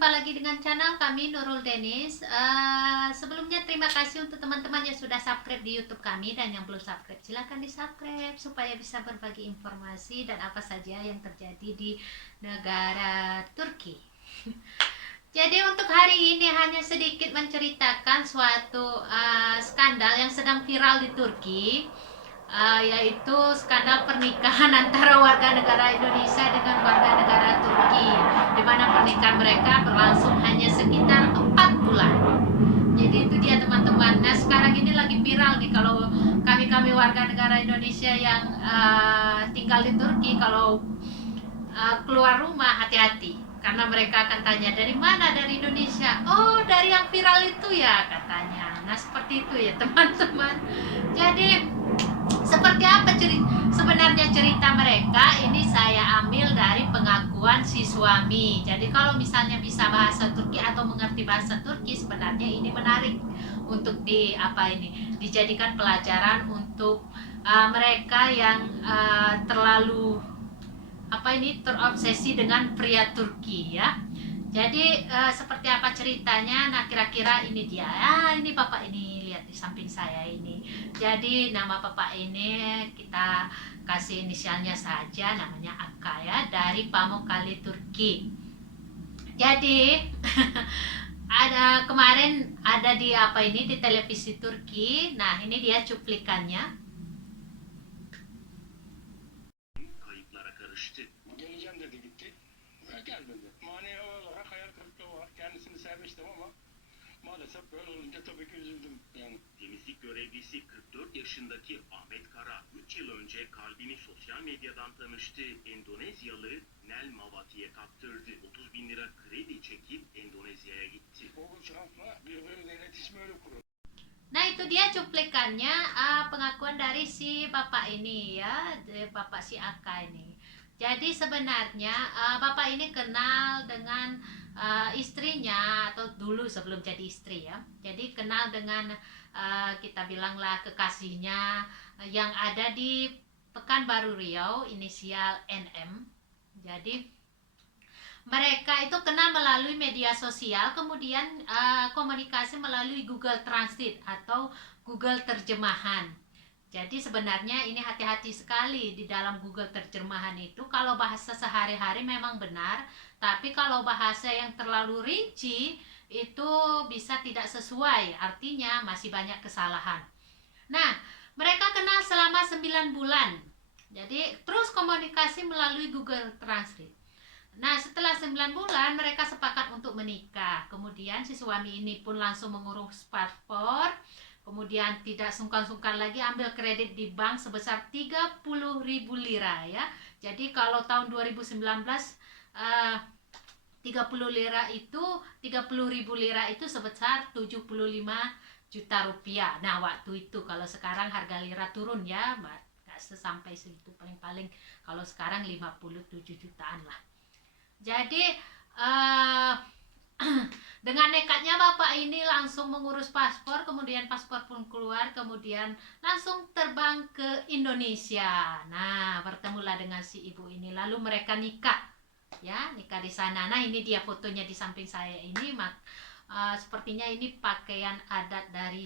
jumpa lagi dengan channel kami Nurul Denis. Sebelumnya terima kasih untuk teman-teman yang sudah subscribe di YouTube kami, dan yang belum subscribe silahkan di subscribe supaya bisa berbagi informasi dan apa saja yang terjadi di negara Turki. Jadi untuk hari ini hanya sedikit menceritakan suatu skandal yang sedang viral di Turki, yaitu skandal pernikahan antara warga negara Indonesia dengan warga negara Turki, di mana pernikahan mereka berlangsung hanya sekitar 4 bulan. Jadi itu dia teman-teman. Nah sekarang ini lagi viral nih, kalau kami warga negara Indonesia yang tinggal di Turki, kalau keluar rumah hati-hati, karena mereka akan tanya dari mana, dari Indonesia. Oh, dari yang viral itu ya katanya. Nah seperti itu ya teman-teman. Jadi seperti apa sebenarnya cerita mereka ini saya ambil dari pengakuan si suami. Jadi kalau misalnya bisa bahasa Turki atau mengerti bahasa Turki, sebenarnya ini menarik untuk dijadikan pelajaran untuk mereka yang terlalu terobsesi dengan pria Turki ya. Jadi seperti apa ceritanya? Nah kira-kira ini dia. Ini bapak ini, lihat di samping saya ini. Jadi nama bapak ini kita kasih inisialnya saja, namanya Akka ya, dari Pamukkale Turki. Jadi kemarin ada di televisi Turki. Nah ini dia cuplikannya. Kayıplara karıştı. Geleceğim dedi gitti. Gelmedi. Manevi olarak hayal kırıklığı var. Kendisini sevmiştim ama maalesef böyle olunca tabii ki üzüldüm yani. Temizlik görevlisi 44 yaşındaki Ahmet Kara 3 yıl önce kalbini sosyal medyadan tanıştı. Endonezyalı Nel Mawati'ye kaptırdı. 30 bin lira kredi çekip Endonezya'ya gitti. Google Translate'la birbiriyle iletişimi öyle kuruldu. Nah itu dia cuplikannya, pengakuan dari si bapak ini ya, bapak si Aka ini. Jadi sebenarnya bapak ini kenal dengan istrinya, atau dulu sebelum jadi istri ya. Jadi kenal dengan kita bilanglah kekasihnya yang ada di Pekanbaru Riau, inisial NM. Jadi mereka itu kenal melalui media sosial, kemudian komunikasi melalui Google Translate atau Google Terjemahan. Jadi sebenarnya ini hati-hati sekali di dalam Google Terjemahan itu. Kalau bahasa sehari-hari memang benar, tapi kalau bahasa yang terlalu rinci itu bisa tidak sesuai, artinya masih banyak kesalahan. Nah, mereka kenal selama 9 bulan. Jadi terus komunikasi melalui Google Translate. Nah setelah 9 bulan mereka sepakat untuk menikah. Kemudian si suami ini pun langsung mengurus paspor. Kemudian tidak sungkan-sungkan lagi ambil kredit di bank sebesar 30.000 lira ya. Jadi kalau tahun 2019 30.000 lira itu sebesar 75 juta rupiah. Nah waktu itu, kalau sekarang harga lira turun ya, nggak sesampai segitu, paling-paling kalau sekarang 57 jutaan lah. Jadi dengan nekatnya bapak ini langsung mengurus paspor, kemudian paspor pun keluar, kemudian langsung terbang ke Indonesia. Nah bertemulah dengan si ibu ini, lalu mereka nikah ya, nikah di sana. Nah ini dia fotonya di samping saya ini, sepertinya ini pakaian adat dari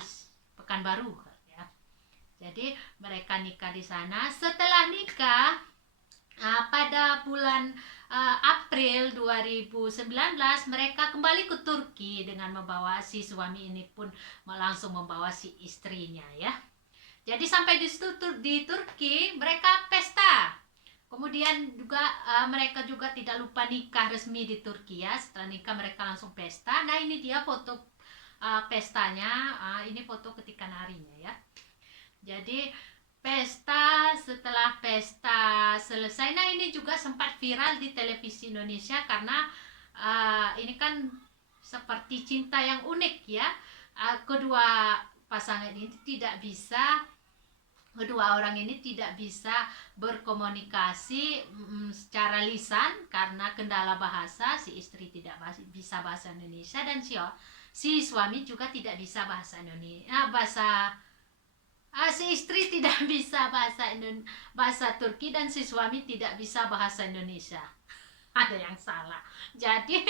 Pekanbaru ya. Jadi mereka nikah di sana. Setelah nikah pada bulan April 2019 mereka kembali ke Turki dengan membawa si suami ini pun langsung membawa si istrinya ya. Jadi sampai di Turki mereka pesta. Kemudian juga mereka juga tidak lupa nikah resmi di Turki ya. Setelah nikah mereka langsung pesta. Nah ini dia foto pestanya. Ini foto ketika harinya ya. Jadi pesta, setelah pesta selesai, nah ini juga sempat viral di televisi Indonesia karena ini kan seperti cinta yang unik ya. Kedua orang ini tidak bisa berkomunikasi secara lisan karena kendala bahasa. Si istri tidak bisa bahasa Indonesia dan si suami juga tidak bisa bahasa Indonesia, si istri tidak bisa bahasa Turki dan si suami tidak bisa bahasa Indonesia. Ada yang salah. Jadi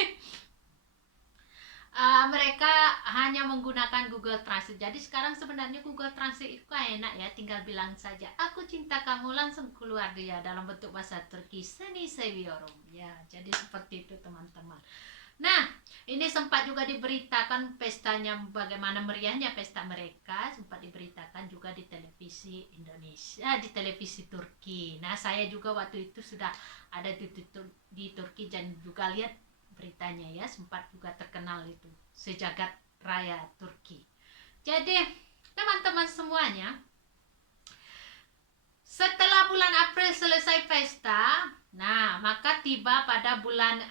mereka hanya menggunakan Google Translate. Jadi sekarang sebenarnya Google Translate itu enak ya, tinggal bilang saja aku cinta kamu, langsung keluar dia dalam bentuk bahasa Turki, seni seviyorum ya. Jadi seperti itu teman-teman. Nah, ini sempat juga diberitakan pestanya, bagaimana meriahnya pesta mereka, sempat diberitakan juga di televisi Indonesia, di televisi Turki. Nah, saya juga waktu itu sudah ada di Turki dan juga lihat beritanya ya, sempat juga terkenal itu sejagat raya Turki. Jadi, teman-teman semuanya, setelah bulan April selesai pesta, nah maka tiba pada bulan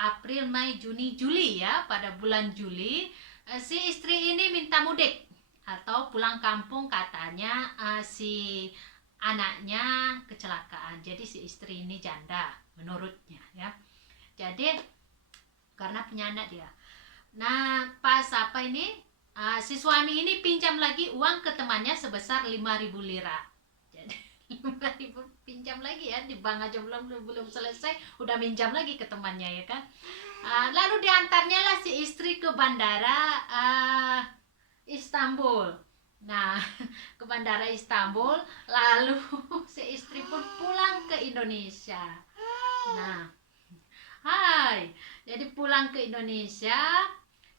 April, Mei, Juni, Juli ya. Pada bulan Juli si istri ini minta mudik atau pulang kampung, katanya si anaknya kecelakaan. Jadi si istri ini janda menurutnya ya. Jadi karena punya anak dia. Nah pas apa ini si suami ini pinjam lagi uang ke temannya sebesar 5.000 lira. Jadi 5.000 pinjam lagi ya, di bank aja belum selesai udah minjam lagi ke temannya ya kan. Lalu diantarnya lah si istri ke bandara Istanbul. Nah ke bandara Istanbul, lalu si istri pun pulang ke Indonesia. Nah jadi pulang ke Indonesia.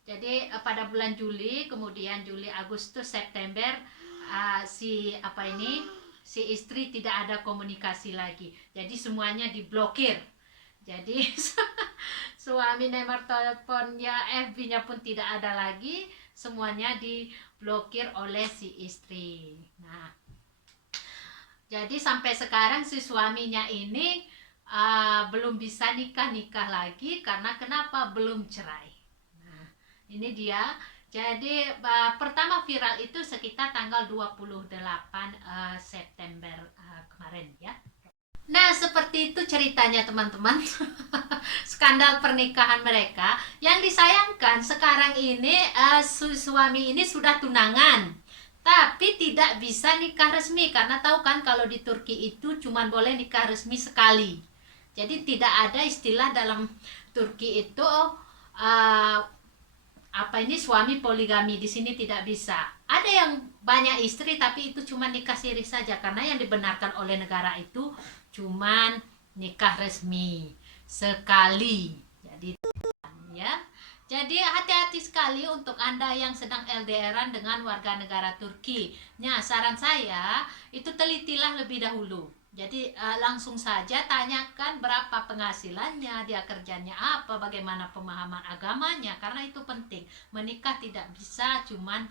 Jadi pada bulan Juli, kemudian Juli, Agustus, September si istri tidak ada komunikasi lagi. Jadi semuanya diblokir. Jadi suami nomor teleponnya, FB-nya pun tidak ada lagi, semuanya diblokir oleh si istri. Nah, jadi sampai sekarang si suaminya ini belum bisa nikah lagi, karena kenapa? Belum cerai. Nah, ini dia. Jadi pertama viral itu sekitar tanggal 28 September kemarin ya. Nah seperti itu ceritanya teman-teman. Skandal pernikahan mereka. Yang disayangkan sekarang ini suami ini sudah tunangan, tapi tidak bisa nikah resmi, karena tahu kan kalau di Turki itu cuma boleh nikah resmi sekali. Jadi tidak ada istilah dalam Turki itu suami poligami. Di sini tidak bisa. Ada yang banyak istri tapi itu cuma nikah siri saja, karena yang dibenarkan oleh negara itu cuma nikah resmi sekali. Jadi ya. Jadi hati-hati sekali untuk Anda yang sedang LDRan dengan warga negara Turki. Nah, saran saya itu telitilah lebih dahulu. Jadi langsung saja tanyakan berapa penghasilannya, dia kerjanya apa, bagaimana pemahaman agamanya, karena itu penting. Menikah tidak bisa cuman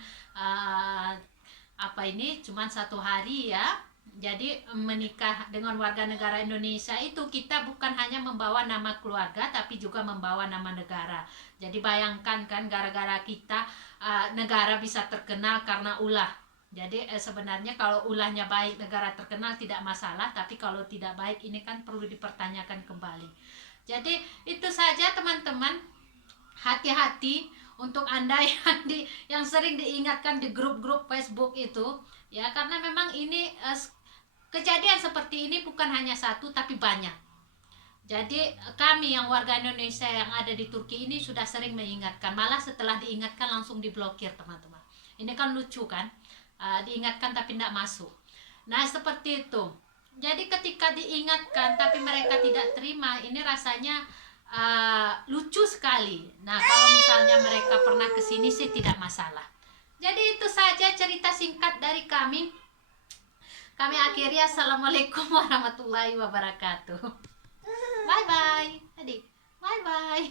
cuman 1 hari ya. Jadi menikah dengan warga negara Indonesia itu kita bukan hanya membawa nama keluarga, tapi juga membawa nama negara. Jadi bayangkan kan, gara-gara kita negara bisa terkenal karena ulah. Jadi sebenarnya kalau ulahnya baik, negara terkenal tidak masalah, tapi kalau tidak baik ini kan perlu dipertanyakan kembali. Jadi itu saja teman-teman, hati-hati untuk Anda yang sering diingatkan di grup-grup Facebook itu ya, karena memang ini kejadian seperti ini bukan hanya satu tapi banyak. Jadi kami yang warga Indonesia yang ada di Turki ini sudah sering mengingatkan, malah setelah diingatkan langsung diblokir teman-teman. Ini kan lucu kan, diingatkan tapi tidak masuk. Nah seperti itu. Jadi ketika diingatkan tapi mereka tidak terima, ini rasanya lucu sekali. Nah kalau misalnya mereka pernah kesini sih tidak masalah. Jadi itu saja cerita singkat dari kami. Kami akhiri. Assalamualaikum warahmatullahi wabarakatuh. Bye bye adik. Bye bye.